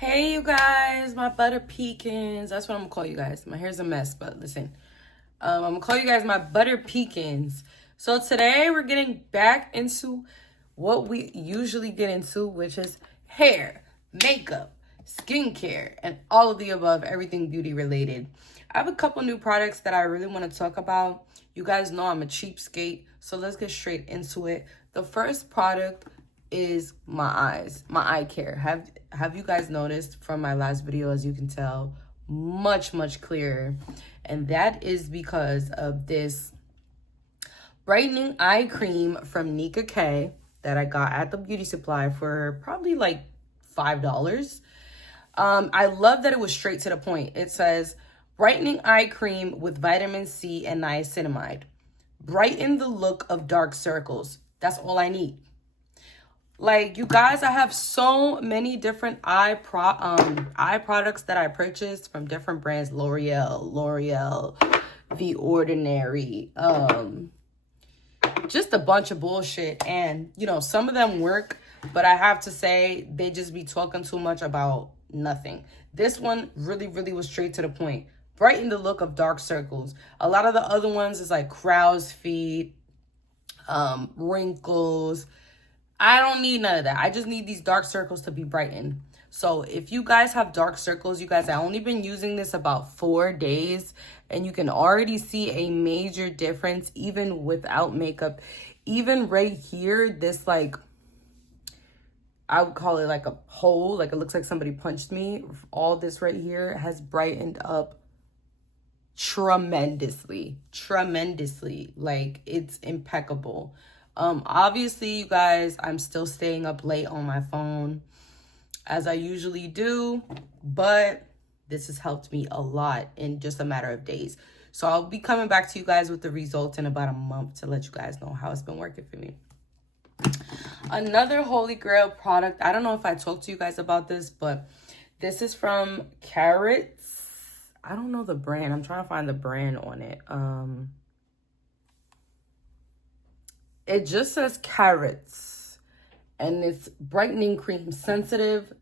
Hey, you guys, my butter pecans. That's what I'm gonna call you guys. My hair's a mess, but listen. I'm gonna call you guys my butter pecans. So today we're getting back into what we usually get into, which is hair, makeup, skincare, and all of the above, everything beauty related. I have a couple new products that I really want to talk about. You guys know I'm a cheapskate, so let's get straight into it. The first product is my eyes, my eye care. Have you guys noticed from my last video, as you can tell, much clearer, and that is because of this brightening eye cream from Nika that I got at the beauty supply for probably like $5. I love that it was straight to the point. It says brightening eye cream with vitamin C and niacinamide, brighten the look of dark circles. That's all I need. Like, you guys, I have so many different eye products that I purchased from different brands. L'Oreal, The Ordinary, just a bunch of bullshit. And, you know, some of them work, but I have to say they just be talking too much about nothing. This one really was straight to the point. Brighten the look of dark circles. A lot of the other ones is like crow's feet, wrinkles. I don't need none of that. I just need these dark circles to be brightened. So if you guys have dark circles, you guys, I only been using this about 4 days, and you can already see a major difference even without makeup. Even right here, this, like, I would call it like a hole, like it looks like somebody punched me. All this right here has brightened up tremendously. Like, it's impeccable. Obviously, you guys, I'm still staying up late on my phone as I usually do, but this has helped me a lot in just a matter of days. So I'll be coming back to you guys with the results in about a month to let you guys know how it's been working for me. Another holy grail product. I don't know if I talked to you guys about this, but this is from Carrots. I don't know the brand. I'm trying to find the brand on it. It just says Carrots, and it's brightening cream, sensitive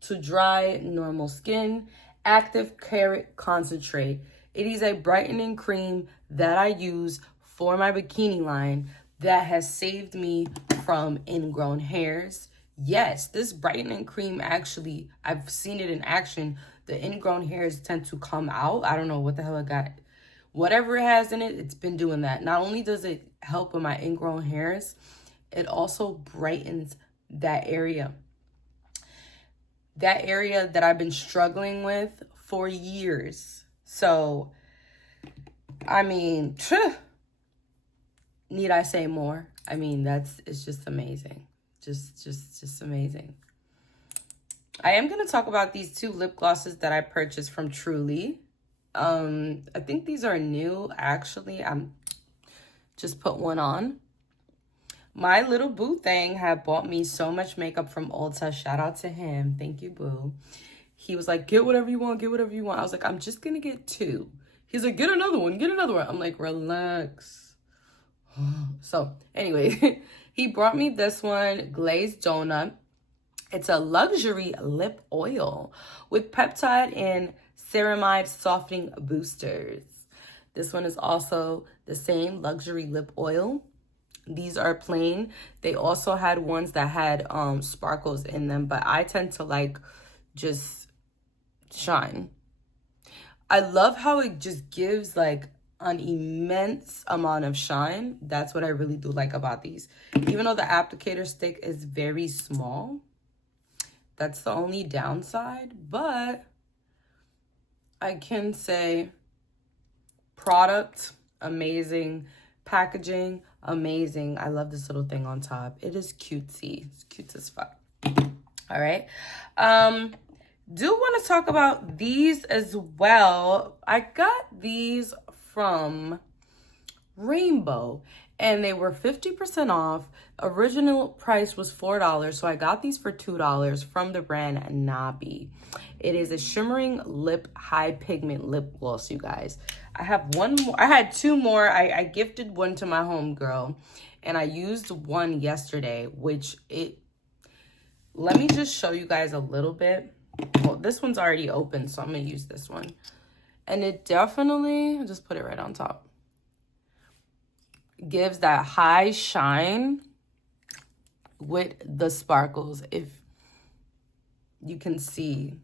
to dry, normal skin, active carrot concentrate. It is a brightening cream that I use for my bikini line that has saved me from ingrown hairs. Yes, this brightening cream, actually, I've seen it in action. The ingrown hairs tend to come out. I don't know what the hell I got. Whatever it has in it, it's been doing that. Not only does it help with my ingrown hairs, it also brightens that area. That area that I've been struggling with for years. So, I mean, need I say more? I mean, it's just amazing. Just amazing. I am going to talk about these two lip glosses that I purchased from Truly. I think these are new, actually. I'm just put one on. My little boo thing had bought me so much makeup from Ulta. Shout out to him. Thank you, boo. He was like, get whatever you want, get whatever you want. I was like, I'm just gonna get 2. He's like, get another one, get another one. I'm like, relax. So anyway, he brought me this one, Glazed Donut. It's a luxury lip oil with peptide and ceramide softening boosters. This one is also the same luxury lip oil. These are plain. They also had ones that had sparkles in them, but I tend to like just shine. I love how it just gives like an immense amount of shine. That's what I really do like about these. Even though the applicator stick is very small, that's the only downside, but I can say product, amazing. Packaging, amazing. I love this little thing on top. It is cutesy. It's cute as fuck. All right. Do want to talk about these as well. I got these from Rainbow, and they were 50% off. Original price was $4, so I got these for $2 from the brand Nabi. It is a shimmering lip high pigment lip gloss, you guys. I have one more. I had 2 more. I gifted one to my homegirl, and I used one yesterday, which let me just show you guys a little bit. Well, this one's already open, so I'm going to use this one. And it definitely, I'll just put it right on top, gives that high shine with the sparkles. If you can see,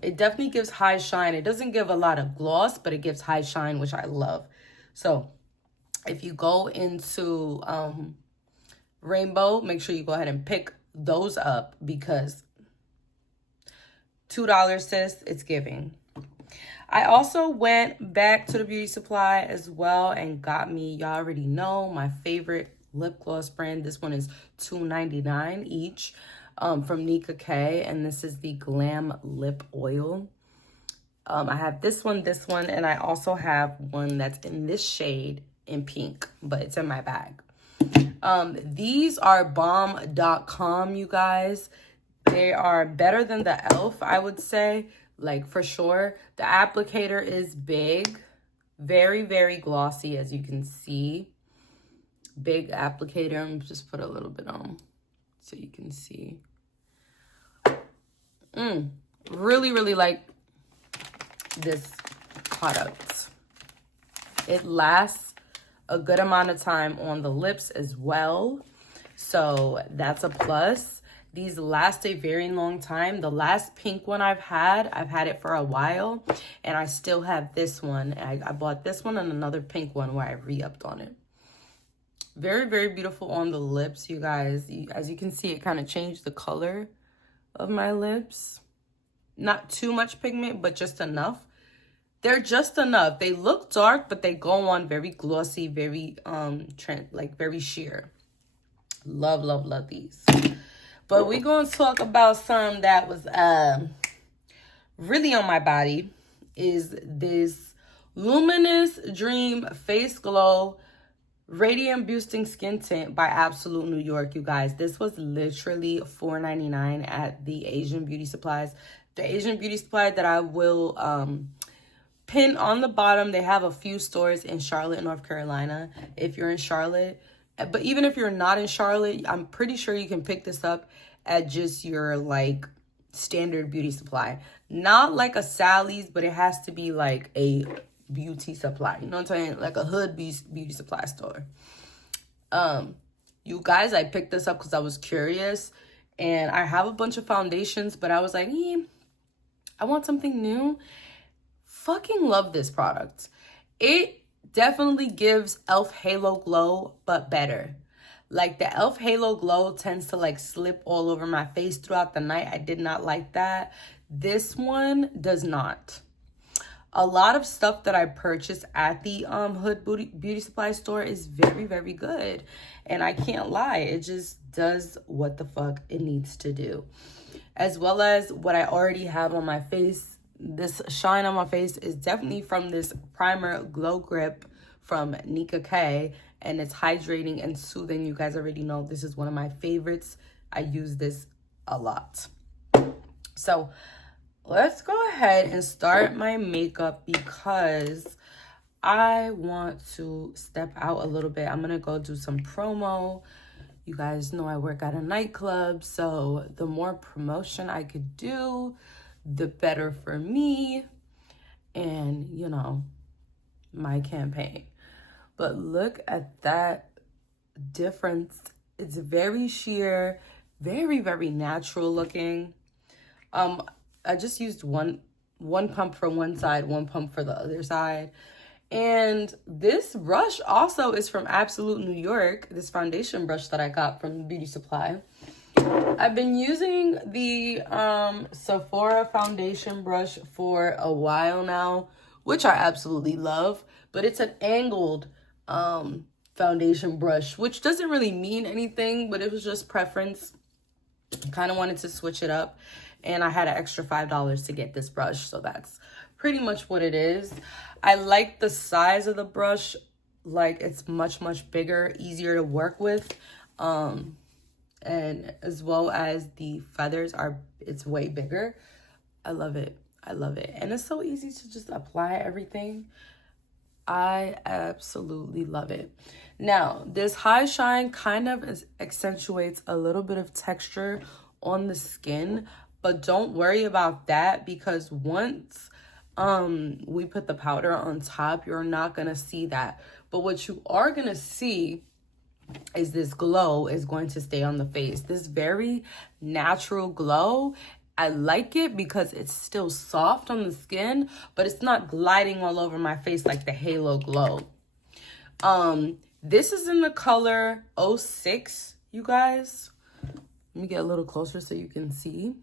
it definitely gives high shine. It doesn't give a lot of gloss, but it gives high shine, which I love. So if you go into rainbow, make sure you go ahead and pick those up, because $2, sis, it's giving. I also went back to the beauty supply as well and got me, y'all already know, my favorite lip gloss brand. This one is $2.99 each, from Nika K, and this is the Glam Lip Oil. I have this one, and I also have one that's in this shade in pink, but it's in my bag. These are bomb.com, you guys. They are better than the e.l.f., I would say, like, for sure. The applicator is big, very, very glossy, as you can see. Big applicator. I'm just put a little bit on so you can see. Really, really like this product. It lasts a good amount of time on the lips as well, so that's a plus. These last a very long time. The last pink one I've had it for a while, and I still have this one. I bought this one and another pink one where I re-upped on it. Very, very beautiful on the lips, you guys. As you can see, it kind of changed the color of my lips. Not too much pigment, but just enough. They're just enough. They look dark, but they go on very glossy, very like very sheer. Love, love, love these. But we're going to talk about some that was really on my body. Is this Luminous Dream Face Glow Radiant Boosting Skin Tint by Absolute New York, you guys. This was literally $4.99 at the Asian Beauty Supplies. The Asian Beauty Supply that I will pin on the bottom. They have a few stores in Charlotte, North Carolina, if you're in Charlotte. But even if you're not in Charlotte, I'm pretty sure you can pick this up at just your, like, standard beauty supply. Not like a Sally's, but it has to be like a beauty supply. You know what I'm saying? Like a hood beauty supply store. You guys, I picked this up because I was curious. And I have a bunch of foundations, but I was like, I want something new. Fucking love this product. It definitely gives e.l.f. Halo Glow, but better. Like, the e.l.f. Halo Glow tends to, like, slip all over my face throughout the night. I did not like that. This one does not. A lot of stuff that I purchased at the Hood Beauty Supply store is very, very good. And I can't lie. It just does what the fuck it needs to do. As well as what I already have on my face. This shine on my face is definitely from this primer Glow Grip from Nika K. And it's hydrating and soothing. You guys already know this is one of my favorites. I use this a lot. So let's go ahead and start my makeup because I want to step out a little bit. I'm going to go do some promo. You guys know I work at a nightclub, so the more promotion I could do, the better for me and, you know, my campaign. But look at that difference. It's very sheer, very, very natural looking. I just used one pump for one side, one pump for the other side. And this brush also is from Absolute New York, this foundation brush that I got from the beauty supply. I've been using the Sephora foundation brush for a while now, which I absolutely love. But it's an angled foundation brush, which doesn't really mean anything, but it was just preference. Kind of wanted to switch it up. And I had an extra $5 to get this brush, so that's pretty much what it is. I like the size of the brush. Like, it's much, much bigger, easier to work with. And as well as the feathers it's way bigger. I love it. I love it. And it's so easy to just apply everything. I absolutely love it. Now, this high shine kind of accentuates a little bit of texture on the skin, but don't worry about that, because once we put the powder on top, you're not gonna see that. But what you are gonna see is this glow is going to stay on the face. This very natural glow. I like it because it's still soft on the skin, but it's not gliding all over my face like the Halo Glow. This is in the color 06, you guys. Let me get a little closer so you can see.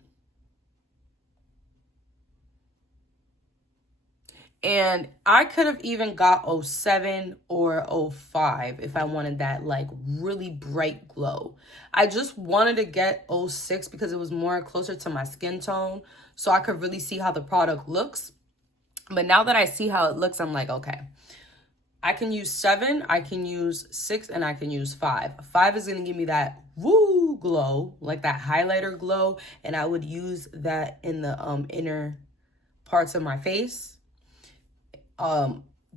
And I could have even got 07 or 05 if I wanted that like really bright glow. I just wanted to get 06 because it was more closer to my skin tone, so I could really see how the product looks. But now that I see how it looks, I'm like, okay, I can use 7, I can use 6, and I can use 5. 5 is going to give me that woo glow, like that highlighter glow, and I would use that in the inner parts of my face.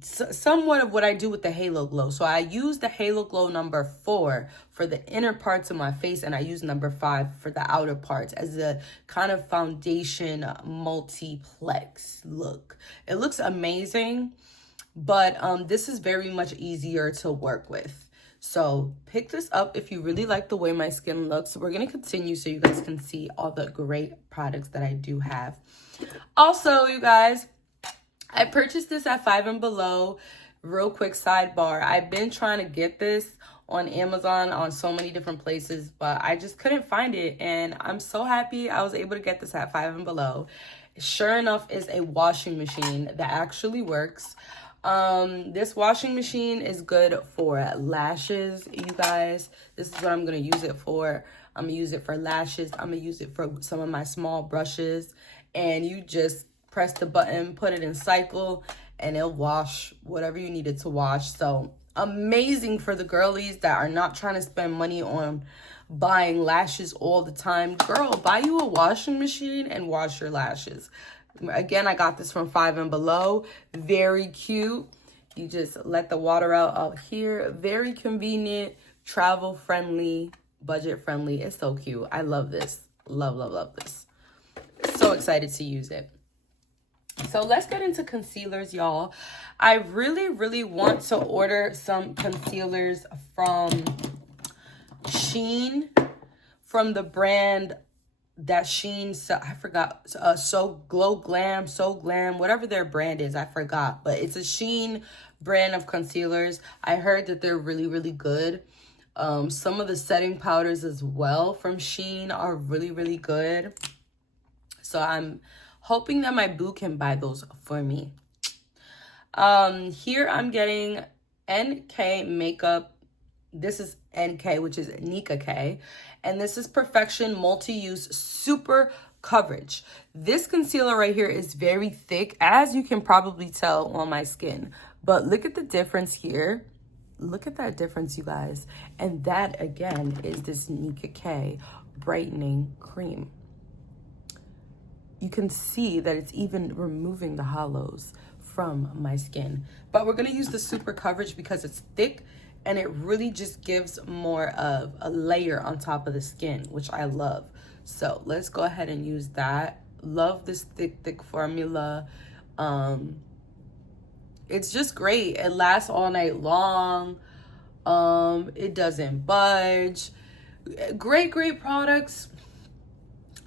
Somewhat of what I do with the Halo Glow. So I use the Halo Glow number 4 for the inner parts of my face, and I use number 5 for the outer parts as a kind of foundation multiplex look. It looks amazing, but this is very much easier to work with. So pick this up if you really like the way my skin looks. We're going to continue so you guys can see all the great products that I do have. Also, you guys, I purchased this at 5 and Below. Real quick sidebar. I've been trying to get this on Amazon, on so many different places, but I just couldn't find it. And I'm so happy I was able to get this at 5 and Below. Sure enough, is a washing machine that actually works. This washing machine is good for lashes, you guys. This is what I'm going to use it for. I'm going to use it for lashes. I'm going to use it for some of my small brushes. And you just press the button, put it in cycle, and it'll wash whatever you need it to wash. So amazing for the girlies that are not trying to spend money on buying lashes all the time. Girl, buy you a washing machine and wash your lashes. Again, I got this from 5 and Below. Very cute. You just let the water out here. Very convenient, travel friendly, budget friendly. It's so cute. I love this. Love, love, love this. So excited to use it. So let's get into concealers, y'all. I really, really want to order some concealers from Shein, from the brand that Shein, I forgot, So Glam, whatever their brand is, I forgot. But it's a Shein brand of concealers. I heard that they're really, really good. Some of the setting powders as well from Shein are really, really good. So I'm hoping that my boo can buy those for me. Here I'm getting NK makeup. This is NK, which is Nika K. And this is Perfection Multi-Use Super Coverage. This concealer right here is very thick, as you can probably tell on my skin. But look at the difference here. Look at that difference, you guys. And that, again, is this Nika K Brightening Cream. You can see that it's even removing the hollows from my skin. But we're going to use the super coverage because it's thick and it really just gives more of a layer on top of the skin, which I love. So let's go ahead and use that. Love this thick formula. It's just great. It lasts all night long. It doesn't budge. Great products.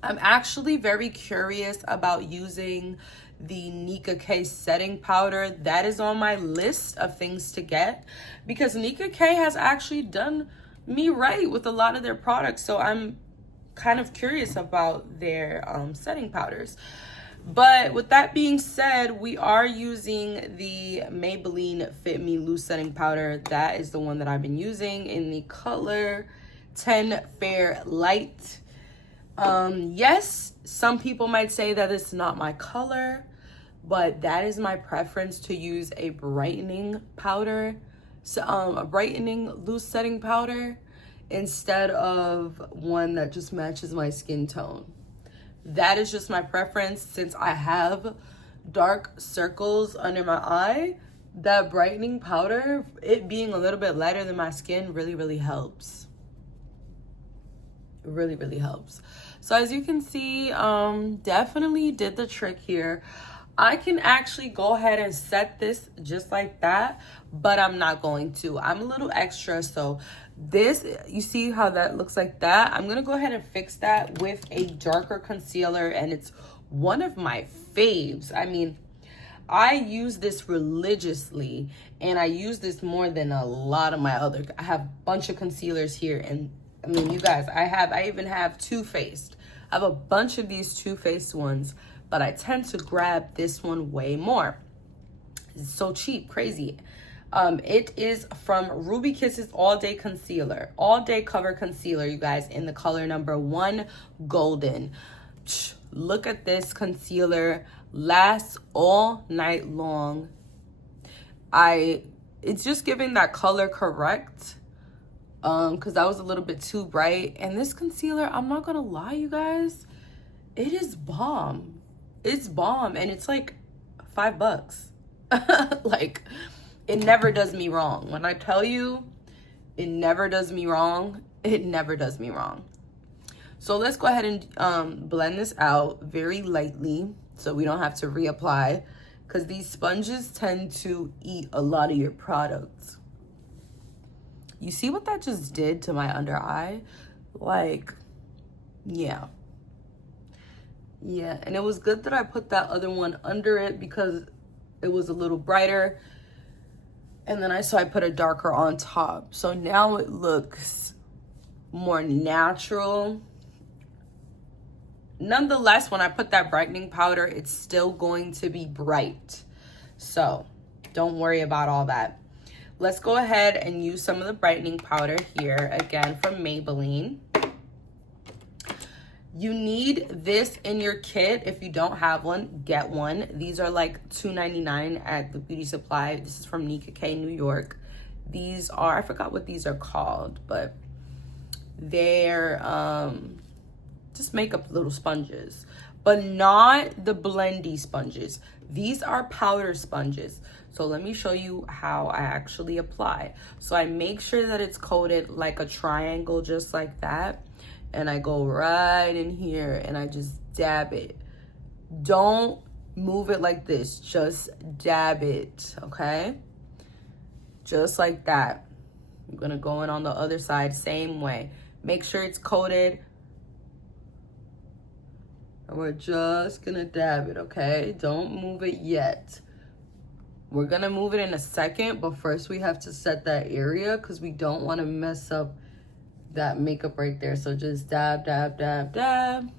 I'm actually very curious about using the Nika K setting powder. That is on my list of things to get because Nika K has actually done me right with a lot of their products. So I'm kind of curious about their setting powders. But with that being said, we are using the Maybelline Fit Me Loose Setting Powder. That is the one that I've been using in the color 10 Fair Light. Yes, some people might say that it's not my color, but that is my preference to use a brightening powder, so a brightening loose setting powder instead of one that just matches my skin tone. That is just my preference. Since I have dark circles under my eye, that brightening powder, it being a little bit lighter than my skin, really helps. Really helps. So as you can see, definitely did the trick here. I can actually go ahead and set this just like that, but I'm not going to. I'm a little extra, so this, you see how that looks like that? I'm gonna go ahead and fix that with a darker concealer, and it's one of my faves. I mean, I use this religiously, and I use this more than a lot of my other, I have a bunch of concealers here, and I mean, you guys, I even have Too Faced. I have a bunch of these Too Faced ones, but I tend to grab this one way more. It's so cheap, crazy. It is from Ruby Kisses All Day Concealer, All Day Cover Concealer, you guys, in the color number 1 Golden. Look at this concealer, lasts all night long. It's just giving that color correct, because that was a little bit too bright. And this concealer, I'm not gonna lie, you guys, it is bomb. It's bomb, and it's like $5. Like, it never does me wrong. When I tell you it never does me wrong, it never does me wrong. So let's go ahead and blend this out very lightly so we don't have to reapply, because these sponges tend to eat a lot of your products. You see what that just did to my under eye? Like, yeah. Yeah, and it was good that I put that other one under it because it was a little brighter. And then I put a darker on top. So now it looks more natural. Nonetheless, when I put that brightening powder, it's still going to be bright. So don't worry about all that. Let's go ahead and use some of the brightening powder here, again from Maybelline. You need this in your kit. If you don't have one, get one. These are like $2.99 at the beauty supply. This is from Nika, New York. These are, I forgot what these are called, but they're just makeup little sponges, but not the blendy sponges. These are powder sponges. So let me show you how I actually apply. So I make sure that it's coated like a triangle, just like that. And I go right in here and I just dab it. Don't move it like this, just dab it, okay? Just like that. I'm gonna go in on the other side, same way. Make sure it's coated. And we're just gonna dab it, okay? Don't move it yet. We're gonna move it in a second, but first we have to set that area because we don't want to mess up that makeup right there. So just dab, dab, dab, dab.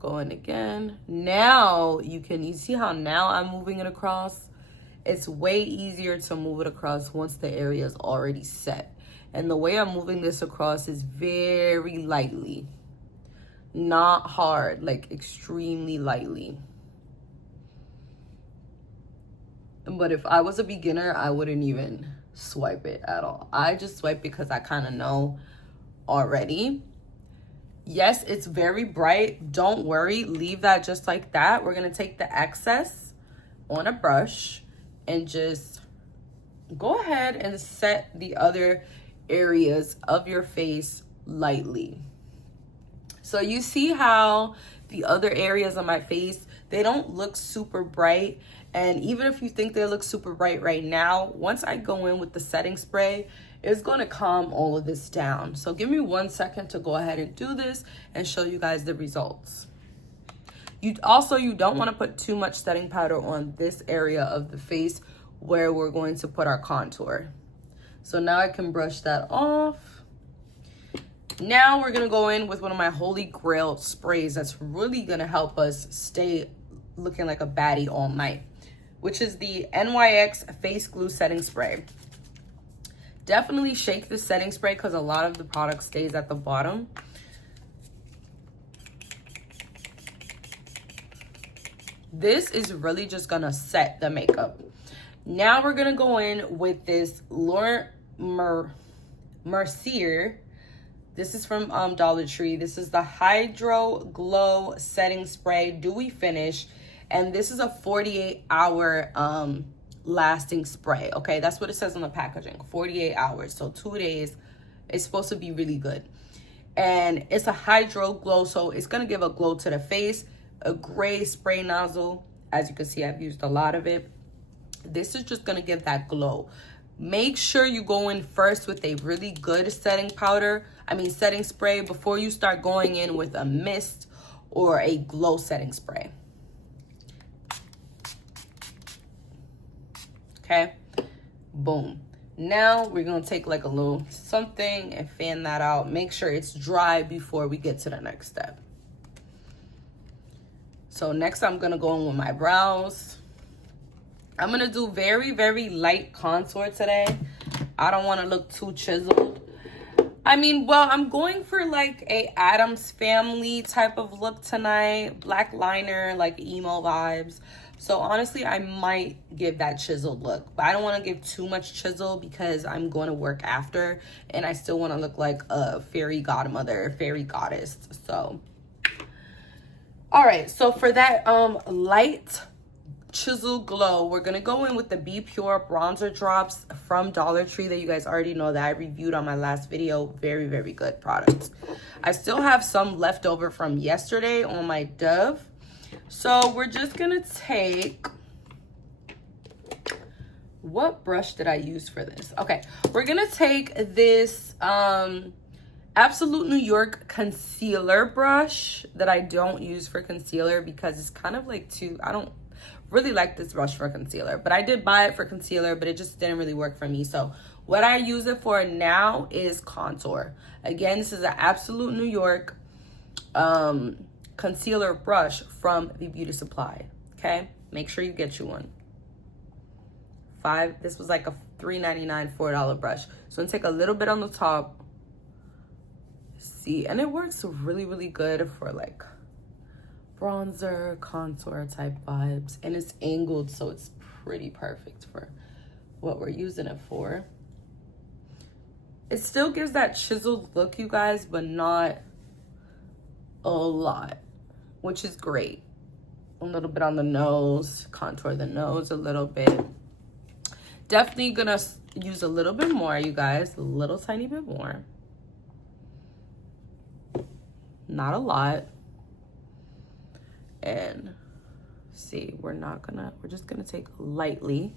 Going again. Now you see how now I'm moving it across? It's way easier to move it across once the area is already set. And the way I'm moving this across is very lightly. Not hard, like extremely lightly. But if I was a beginner, I wouldn't even swipe it at all. I just swipe because I kind of know already. Yes, it's very bright. Don't worry, leave that just like that. We're gonna take the excess on a brush and just go ahead and set the other areas of your face lightly. So you see how the other areas of my face, they don't look super bright. And even if you think they look super bright right now, once I go in with the setting spray, it's going to calm all of this down. So give me 1 second to go ahead and do this and show you guys the results. You don't want to put too much setting powder on this area of the face where we're going to put our contour. So now I can brush that off. Now we're going to go in with one of my holy grail sprays that's really going to help us stay looking like a baddie all night, which is the NYX Face Glue Setting Spray. Definitely shake this setting spray because a lot of the product stays at the bottom. This is really just gonna set the makeup. Now we're gonna go in with this Laura Mercier. This is from Dollar Tree. This is the Hydro Glow Setting Spray Dewy Finish. And this is a 48-hour lasting spray, okay? That's what it says on the packaging, 48 hours. So 2 days. It's supposed to be really good. And it's a hydro glow, so it's gonna give a glow to the face. A gray spray nozzle. As you can see, I've used a lot of it. This is just gonna give that glow. Make sure you go in first with a really good setting setting spray before you start going in with a mist or a glow setting spray. Okay, boom. Now we're gonna take like a little something and fan that out. Make sure it's dry before we get to the next step. So next I'm gonna go in with my brows. I'm gonna do very, very light contour today. I don't wanna look too chiseled. I'm going for like a Addams Family type of look tonight. Black liner, like emo vibes. So honestly, I might give that chiseled look. But I don't wanna give too much chisel because I'm going to work after. And I still wanna look like a fairy godmother, fairy goddess. So, all right. So for that light chisel glow, we're gonna go in with the Be Pure bronzer drops from Dollar Tree that you guys already know that I reviewed on my last video. Very, very good products. I still have some left over from yesterday on my Dove. So we're just gonna take, what brush did I use for this? Okay, we're gonna take this Absolute New York concealer brush that I don't use for concealer because it's kind of like I don't really like this brush for concealer, but I did buy it for concealer, but it just didn't really work for me. So what I use it for now is contour. Again, this is an Absolute New York concealer brush from the Beauty Supply. Okay, make sure you get you one. This was like a $3.99, $4 brush. So I'm gonna take a little bit on the top. See, and it works really, really good for like bronzer, contour type vibes, and it's angled, so it's pretty perfect for what we're using it for. It still gives that chiseled look, you guys, but not a lot, which is great. A little bit on the nose, contour the nose a little bit. Definitely gonna use a little bit more, you guys, a little tiny bit more. Not a lot. And see, we're just gonna take lightly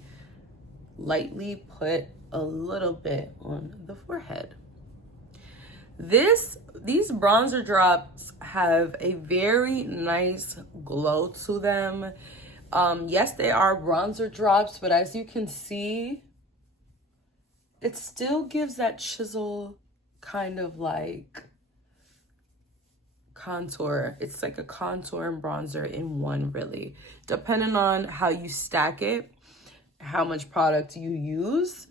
put a little bit on the forehead. These bronzer drops have a very nice glow to them. Yes, they are bronzer drops, but as you can see, it still gives that chisel kind of like contour. It's like a contour and bronzer in one, really, depending on how you stack it, how much product you use.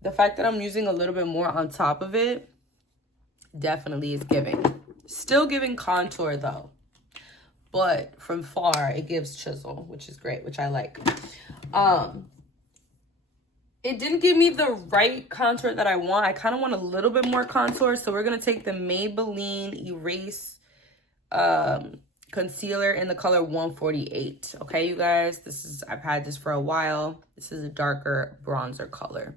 The fact that I'm using a little bit more on top of it definitely is still giving contour though, but from far it gives chisel, which is great, which I like. It didn't give me the right contour that I want. I kind of want a little bit more contour, so we're gonna take the Maybelline Erase concealer in the color 148. Okay, you guys, I've had this for a while. This is a darker bronzer color.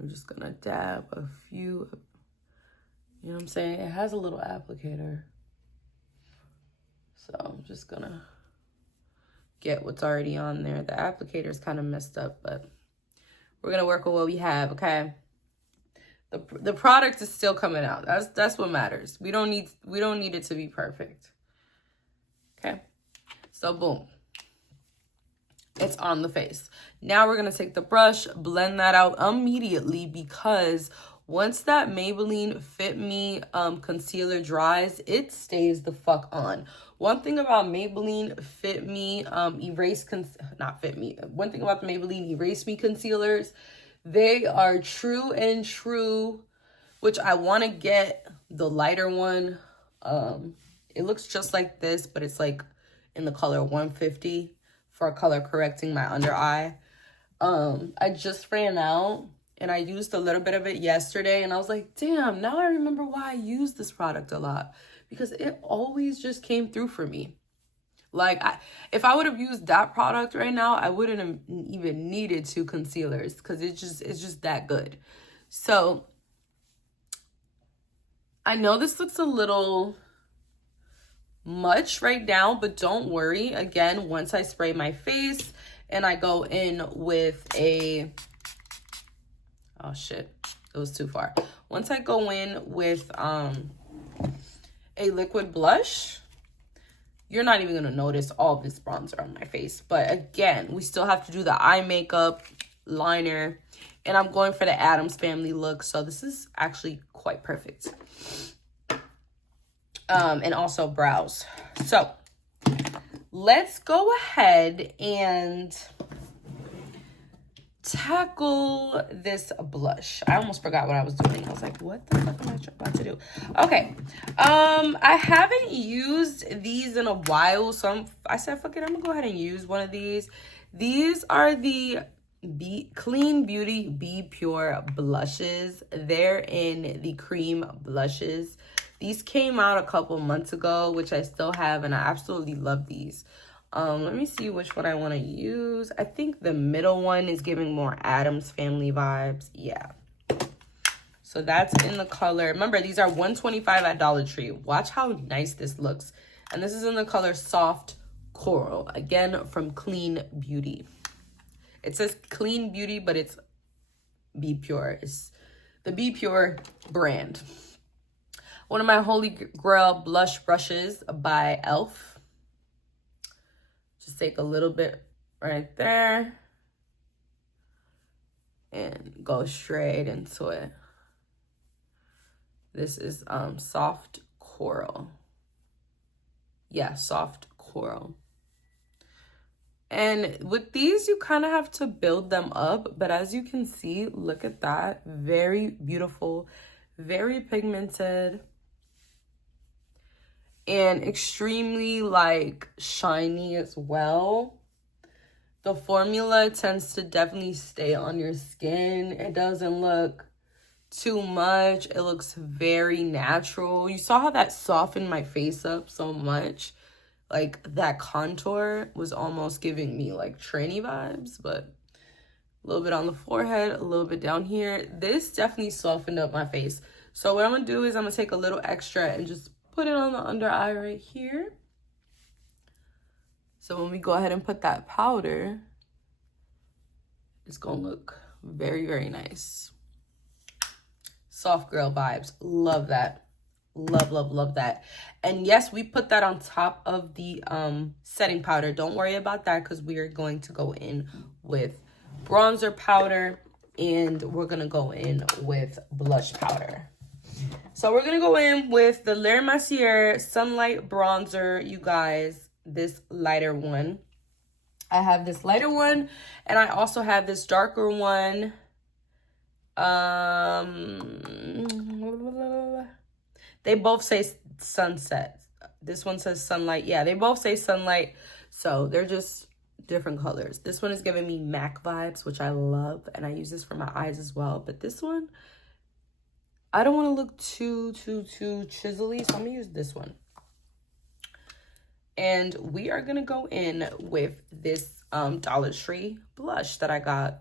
I'm just gonna dab a few, you know what I'm saying? It has a little applicator, so I'm just gonna get what's already on there. The applicator is kind of messed up, but we're gonna work with what we have. Okay, the product is still coming out. That's what matters. We don't need it to be perfect. Okay, so boom, it's on the face. Now we're gonna take the brush, blend that out immediately, because once that Maybelline Fit Me concealer dries, it stays the fuck on. One thing about Maybelline Fit Me one thing about the Maybelline Erase Me concealers, they are true and true, which I want to get the lighter one. It looks just like this, but it's like in the color 150 for color correcting my under eye. I just ran out and I used a little bit of it yesterday, and I was like, damn, now I remember why I use this product a lot, because it always just came through for me. Like, if I would have used that product right now, I wouldn't have even needed 2 concealers, because it's just that good. So I know this looks a little much right now, but don't worry. Again, once I spray my face and I go in with a, oh shit, it was too far. Once I go in with a liquid blush, you're not even gonna notice all this bronzer on my face. But again, we still have to do the eye makeup, liner, and I'm going for the Addams Family look, so this is actually quite perfect. And also brows. So let's go ahead and tackle this blush. I almost forgot what I was doing. I was like, what the fuck am I about to do? Okay. I haven't used these in a while, so I said, fuck it, I'm gonna go ahead and use one of these. These are the Clean Beauty Be Pure blushes. They're in the cream blushes. These came out a couple months ago, which I still have, and I absolutely love these. Let me see which one I want to use. I think the middle one is giving more Addams Family vibes. Yeah. So that's in the color. Remember, these are $125 at Dollar Tree. Watch how nice this looks. And this is in the color Soft Coral. Again, from Clean Beauty. It says Clean Beauty, but it's Be Pure. It's the Be Pure brand. One of my Holy Grail blush brushes by e.l.f. Just take a little bit right there and go straight into it. This is Soft Coral. Yeah, Soft Coral. And with these, you kind of have to build them up. But as you can see, look at that. Very beautiful, very pigmented, and extremely like shiny as well. The formula tends to definitely stay on your skin. It doesn't look too much. It looks very natural. You saw how that softened my face up so much. Like that contour was almost giving me like tranny vibes, but a little bit on the forehead, a little bit down here. This definitely softened up my face. So what I'm gonna do is I'm gonna take a little extra and just put it on the under eye right here. So when we go ahead and put that powder, it's gonna look very, very nice. Soft girl vibes. Love that. Love, love, love that. And yes, we put that on top of the setting powder. Don't worry about that because we are going to go in with bronzer powder and we're gonna go in with blush powder. So we're going to go in with the Lair Mercier Sunlight Bronzer, you guys, this lighter one. I have this lighter one, and I also have this darker one. They both say sunset. This one says sunlight. Yeah, they both say sunlight, so they're just different colors. This one is giving me MAC vibes, which I love, and I use this for my eyes as well. But this one, I don't want to look too chiselly, so I'm going to use this one. And we are going to go in with this Dollar Tree blush that I got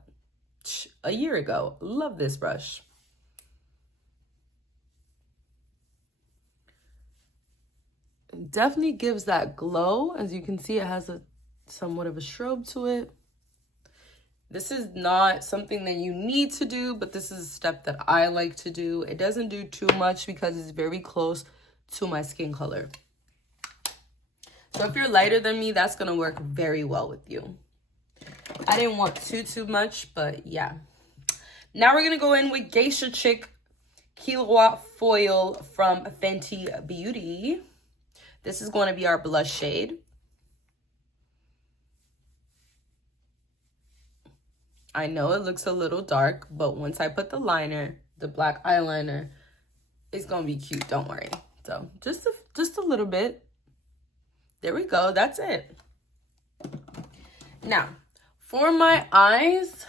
a year ago. Love this brush. It definitely gives that glow. As you can see, it has somewhat of a strobe to it. This is not something that you need to do, but this is a step that I like to do. It doesn't do too much because it's very close to my skin color. So if you're lighter than me, that's going to work very well with you. I didn't want too much, but yeah. Now we're going to go in with Geisha Chick Kilowatt Foil from Fenty Beauty. This is going to be our blush shade. I know it looks a little dark, but once I put the liner, the black eyeliner, it's going to be cute. Don't worry. So just a little bit. There we go. That's it. Now, for my eyes,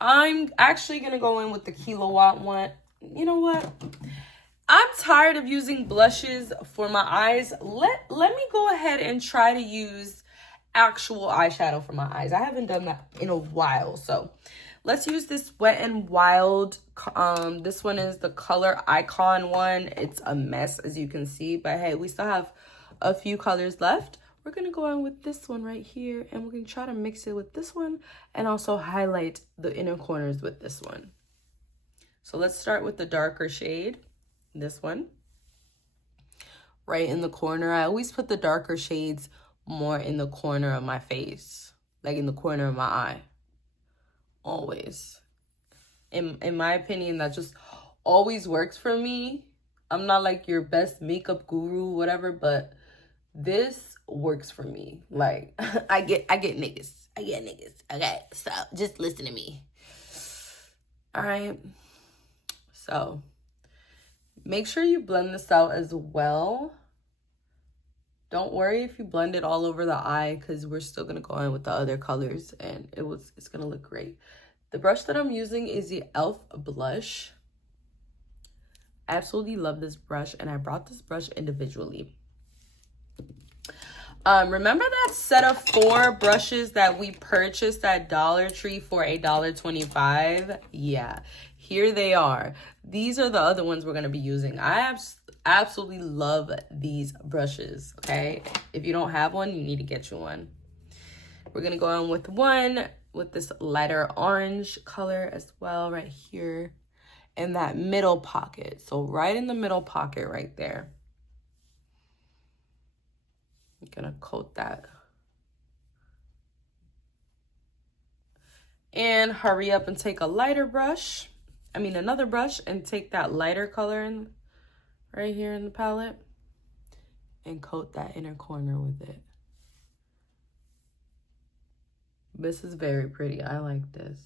I'm actually going to go in with the Kilowatt one. You know what? I'm tired of using blushes for my eyes. Let me go ahead and try to use actual eyeshadow for my eyes. I haven't done that in a while. So Let's use this Wet and Wild. This one is the Color Icon one. It's a mess, as you can see, but hey, we still have a few colors left. We're gonna go on with this one right here, and we're gonna try to mix it with this one and also highlight the inner corners with this one. So let's start with the darker shade, this one. Right in the corner. I always put the darker shades more in the corner of my face, like in the corner of my eye. Always. In my opinion, that just always works for me. I'm not like your best makeup guru, whatever, but this works for me. Like, I get niggas. Okay, so just listen to me. All right. So make sure you blend this out as well. Don't worry if you blend it all over the eye, because we're still going to go in with the other colors and it's going to look great. The brush that I'm using is the e.l.f. blush. I absolutely love this brush, and I brought this brush individually. Remember that set of 4 brushes that we purchased at Dollar Tree for $1.25? Yeah, here they are. These are the other ones we're going to be using. I absolutely love these brushes, okay? If you don't have one, you need to get you one. We're going to go on with one with this lighter orange color as well right here in that middle pocket. So right in the middle pocket right there. I'm going to coat that. And hurry up and take a lighter brush. Another brush, and take that lighter color in right here in the palette and coat that inner corner with it. This is very pretty. I like this.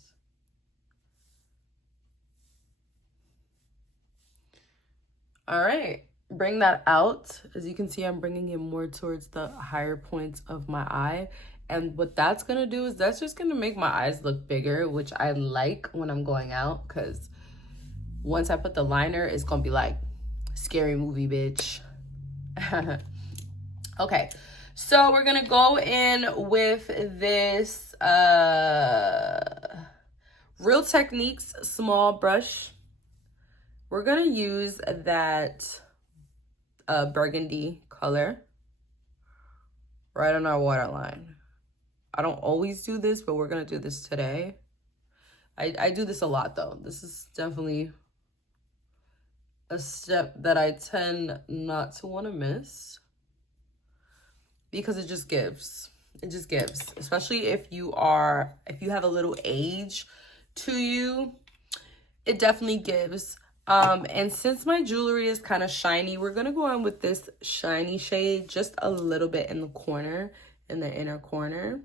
All right, bring that out. As you can see, I'm bringing it more towards the higher points of my eye. And what that's gonna do is that's just gonna make my eyes look bigger, which I like when I'm going out, because once I put the liner, it's gonna be like, scary movie, bitch. Okay, so we're gonna go in with this Real Techniques small brush. We're gonna use that burgundy color right on our waterline. I don't always do this, but we're gonna do this today. I do this a lot though. This is definitely a step that I tend not to want to miss, because it just gives. It just gives, especially if you have a little age to you, it definitely gives. And since my jewelry is kind of shiny, we're gonna go in with this shiny shade just a little bit in the corner, in the inner corner,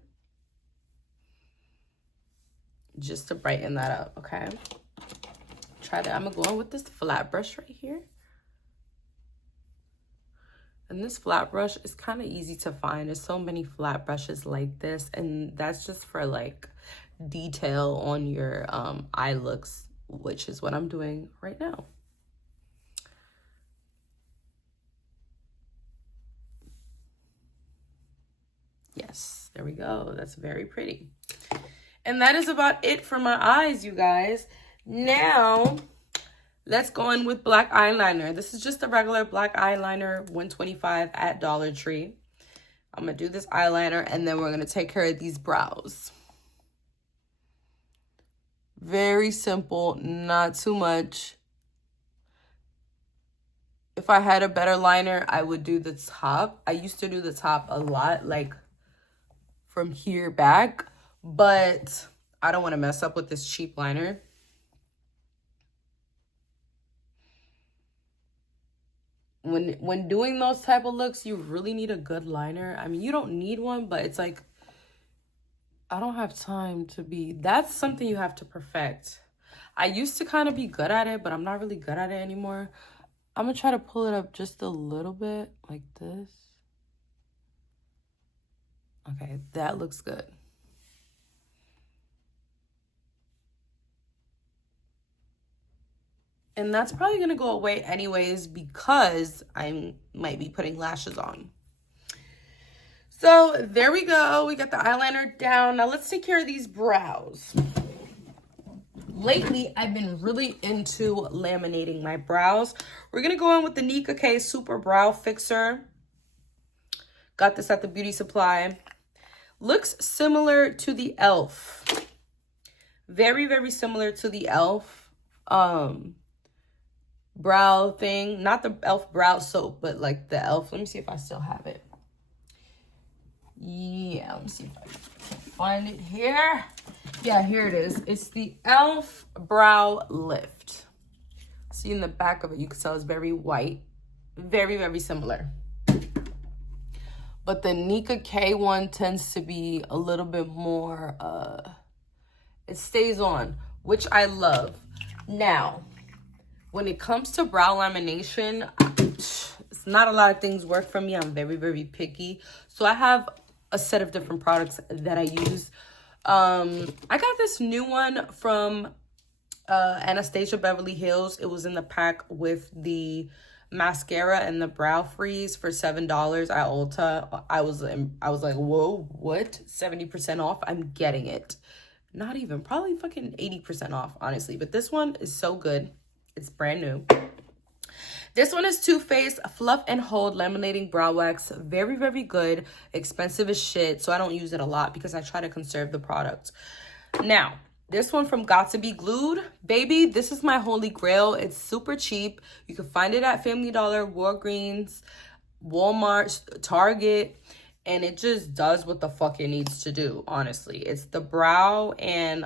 just to brighten that up. Okay, I'm gonna go in with this flat brush right here. And this flat brush is kind of easy to find. There's so many flat brushes like this, and that's just for like detail on your eye looks, which is what I'm doing right now. Yes, there we go. That's very pretty. And that is about it for my eyes, you guys. Now, let's go in with black eyeliner. This is just a regular black eyeliner, $1.25 at Dollar Tree. I'm going to do this eyeliner, and then we're going to take care of these brows. Very simple, not too much. If I had a better liner, I would do the top. I used to do the top a lot, like from here back, but I don't want to mess up with this cheap liner. When doing those type of looks, you really need a good liner. You don't need one, but it's like, I don't have time to be, that's something you have to perfect. I used to kind of be good at it, but I'm not really good at it anymore. I'm gonna try to pull it up just a little bit like this. Okay, that looks good. And that's probably gonna go away anyways, because I might be putting lashes on. So there we go. We got the eyeliner down. Now let's take care of these brows. lately I've been really into laminating my brows. We're gonna go in with the Nika K Super Brow Fixer. Got this at the beauty supply. Looks similar to the e.l.f. Very, very similar to the e.l.f. Brow thing. Not the e.l.f. brow soap, but like the e.l.f. Let me see if I still have it. Yeah, let me see if I can find it here. Yeah, here it is. It's the e.l.f. Brow Lift. See in the back of it, you can tell it's very white. Very, very similar. But the Nika K one tends to be a little bit more, it stays on, which I love. Now, when it comes to brow lamination, it's not a lot of things work for me. I'm very, very picky. So I have a set of different products that I use. I got this new one from Anastasia Beverly Hills. It was in the pack with the mascara and the brow freeze for $7 at Ulta. I was like, whoa, what? 70% off? I'm getting it. Not even, probably fucking 80% off, honestly. But this one is so good. It's brand new. This one is Too Faced Fluff and Hold Laminating Brow Wax. Very, very good. Expensive as shit, so I don't use it a lot because I try to conserve the product. Now, this one from Got To Be Glued. Baby, this is my holy grail. It's super cheap. You can find it at Family Dollar, Walgreens, Walmart, Target. And it just does what the fuck it needs to do, honestly. It's the brow and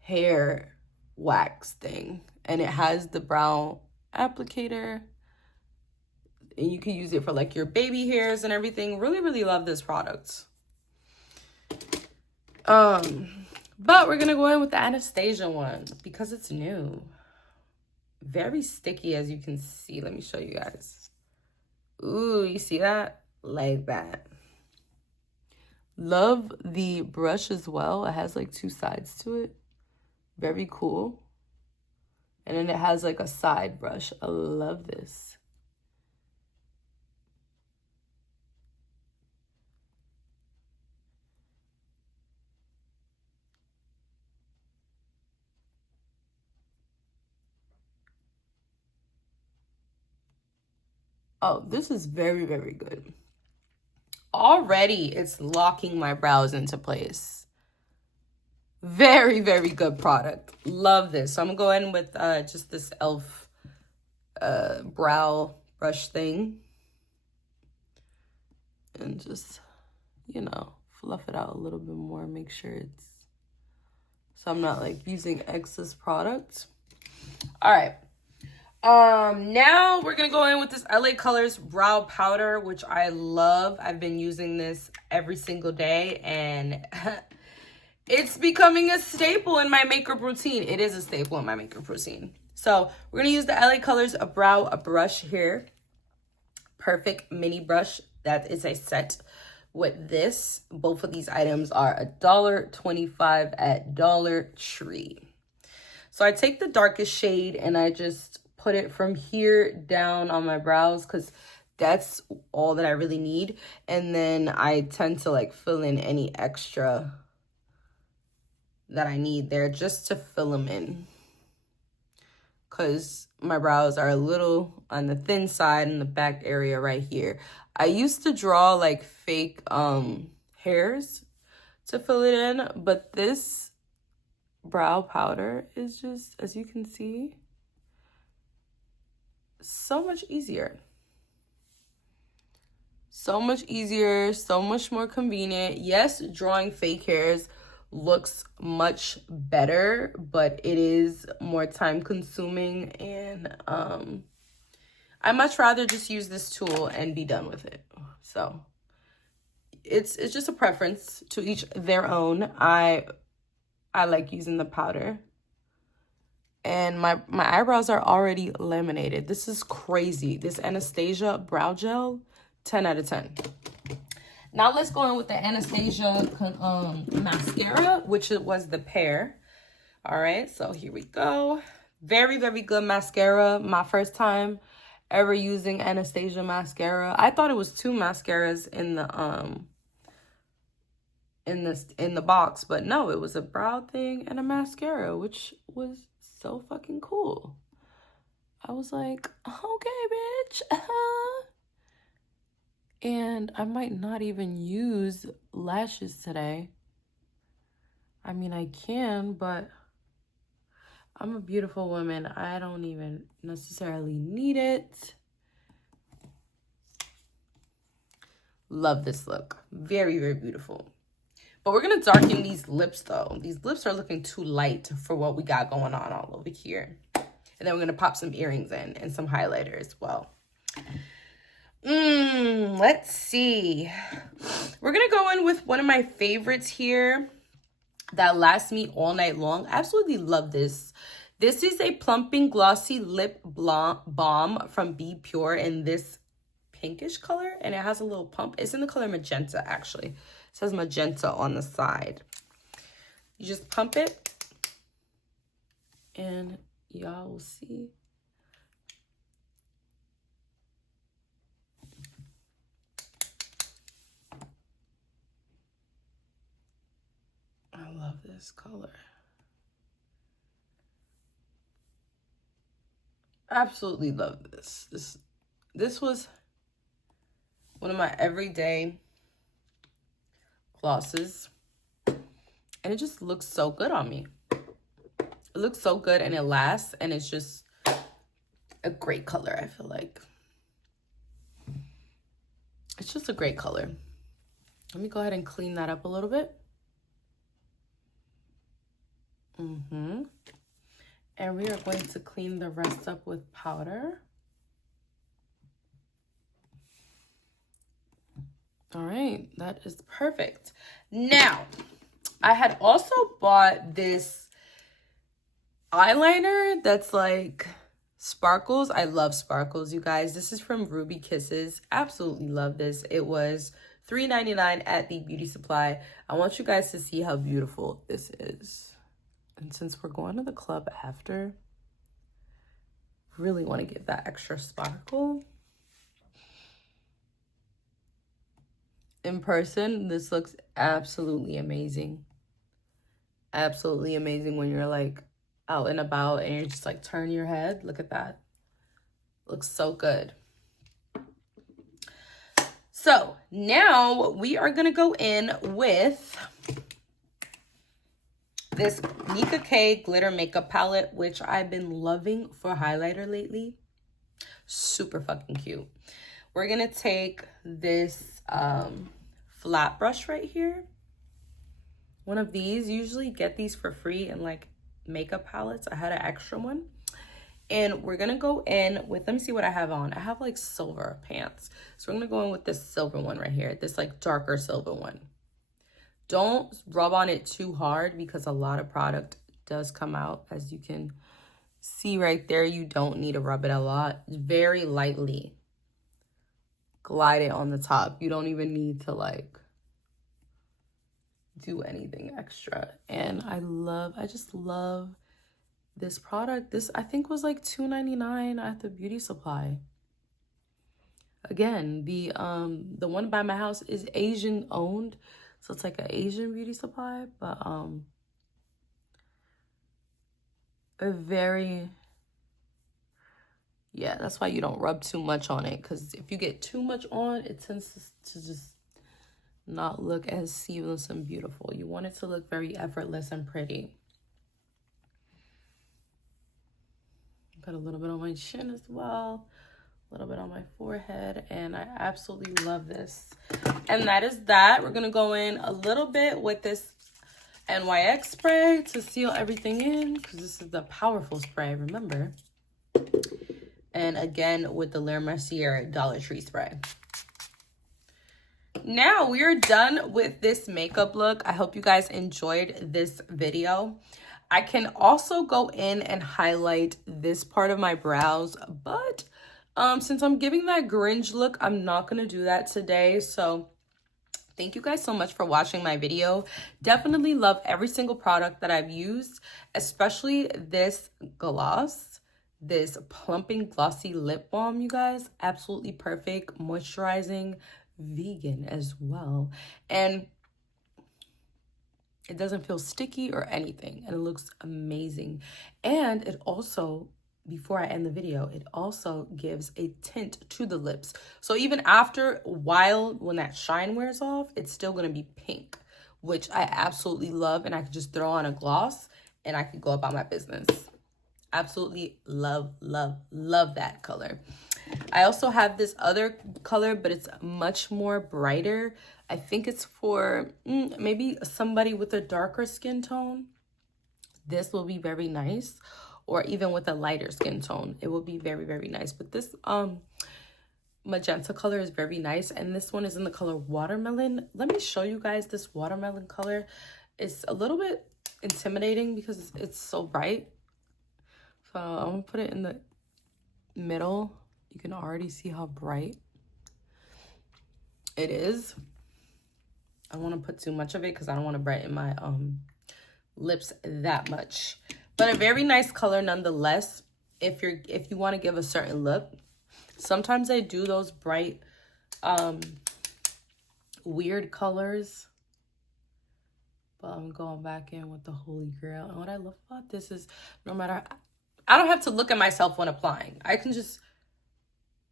hair wax thing. And it has the brow applicator. And you can use it for like your baby hairs and everything. Really, really love this product. But we're gonna go in with the Anastasia one because it's new. Very sticky, as you can see. Let me show you guys. Ooh, you see that? Like that. Love the brush as well. It has like two sides to it. Very cool. And then it has like a side brush. I love this. Oh, this is very, very good. Already, it's locking my brows into place. Very, very good product. Love this. So I'm going to go in with just this e.l.f. Brow brush thing. And just, you know, fluff it out a little bit more. Make sure it's... So I'm not, like, using excess product. All right. Now we're gonna go in with this LA Colors brow powder, which I love. I've been using this every single day, and it's becoming a staple in my makeup routine. It is a staple in my makeup routine. So we're gonna use the LA Colors brow brush here. Perfect mini brush. That is a set with this. Both of these items are $1.25 at Dollar Tree. So I take the darkest shade and I just put it from here down on my brows because that's all that I really need. And then I tend to like fill in any extra that I need there just to fill them in. Because my brows are a little on the thin side in the back area right here. I used to draw like fake hairs to fill it in. But this brow powder is just, as you can see, so much easier. So much easier, so much more convenient. Yes, drawing fake hairs looks much better, but it is more time consuming, and I much rather just use this tool and be done with it. So it's just a preference, to each their own. I like using the powder. And my eyebrows are already laminated. This is crazy. This Anastasia brow gel, 10 out of 10. Now let's go in with the Anastasia mascara, which was the pear. All right, so here we go. Very, very good mascara. My first time ever using Anastasia mascara. I thought it was two mascaras in the in the box, but no, it was a brow thing and a mascara, which was so fucking cool. I was like, okay, bitch. And I might not even use lashes today. I mean, I can, but I'm a beautiful woman. I don't even necessarily need it. Love this look. Very, very beautiful. But we're going to darken these lips, though. These lips are looking too light for what we got going on all over here. And then we're going to pop some earrings in and some highlighter as well. Let's see. We're going to go in with one of my favorites here that lasts me all night long. I absolutely love this. This is a plumping glossy lip balm from Be Pure in this pinkish color, and it has a little pump. It's in the color magenta, actually. It says magenta on the side. You just pump it, and y'all will see. I love this color. Absolutely love this. This was one of my everyday glosses, and it just looks so good on me. It looks so good, and it lasts, and it's just a great color. I feel like it's just a great color. Let me go ahead and clean that up a little bit. And we are going to clean the rest up with powder. All right, that is perfect. Now, I had also bought this eyeliner that's like sparkles. I love sparkles, you guys. This is from Ruby Kisses. Absolutely love this. It was $3.99 at the beauty supply. I want you guys to see how beautiful this is. And since we're going to the club after, really want to give that extra sparkle. In person, this looks absolutely amazing. Absolutely amazing when you're like out and about and you're just like turn your head. Look at that. Looks so good. So now we are going to go in with this Nika K glitter makeup palette, which I've been loving for highlighter lately. Super fucking cute. We're going to take this flat brush right here. One of these. Usually get these for free in like makeup palettes. I had an extra one. And we're going to go in with, let me see what I have on. I have like silver pants. So we're going to go in with this silver one right here. This like darker silver one. Don't rub on it too hard because a lot of product does come out. As you can see right there, you don't need to rub it a lot. Very lightly glide it on the top. You don't even need to like do anything extra. And I just love this product. This I think was like $2.99 at the beauty supply. Again, the one by my house is Asian owned. So it's like an Asian beauty supply, but a very, yeah, that's why you don't rub too much on it, because if you get too much on, it tends to just not look as seamless and beautiful. You want it to look very effortless and pretty. Got a little bit on my chin as well. A little bit on my forehead, and I absolutely love this. And that is that. We're gonna go in a little bit with this NYX spray to seal everything in, because this is the powerful spray, remember. And again with the Le Mercier Dollar Tree spray. Now we are done with this makeup look. I hope you guys enjoyed this video. I can also go in and highlight this part of my brows, but since I'm giving that Grinch look, I'm not going to do that today. So thank you guys so much for watching my video. Definitely love every single product that I've used, especially this gloss, this plumping glossy lip balm, you guys. Absolutely perfect, moisturizing, vegan as well. And It doesn't feel sticky or anything, and it looks amazing. And it also, before I end the video, it also gives a tint to the lips. So even after a while, when that shine wears off, it's still gonna be pink, which I absolutely love, and I could just throw on a gloss and I could go about my business. Absolutely love, love, love that color. I also have this other color, but it's much more brighter. I think it's for maybe somebody with a darker skin tone. This will be very nice, or even with a lighter skin tone. It will be very, very nice. But this magenta color is very nice, and this one is in the color watermelon. Let me show you guys this watermelon color. It's a little bit intimidating because it's so bright. So I'm gonna put it in the middle. You can already see how bright it is. I don't want to put too much of it because I don't want to brighten my lips that much. But a very nice color nonetheless. If you want to give a certain look. Sometimes I do those bright weird colors. But I'm going back in with the Holy Grail. And what I love about this is no matter, I don't have to look at myself when applying. I can just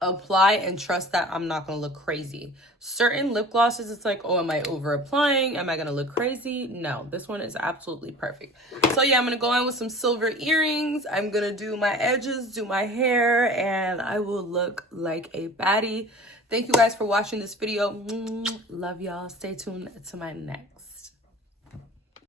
apply and trust that I'm not going to look crazy. Certain lip glosses, it's like, oh, am I over applying? Am I going to look crazy? No, this one is absolutely perfect. So yeah, I'm going to go in with some silver earrings. I'm going to do my edges, do my hair, and I will look like a baddie. Thank you guys for watching this video. Love y'all. Stay tuned to my next.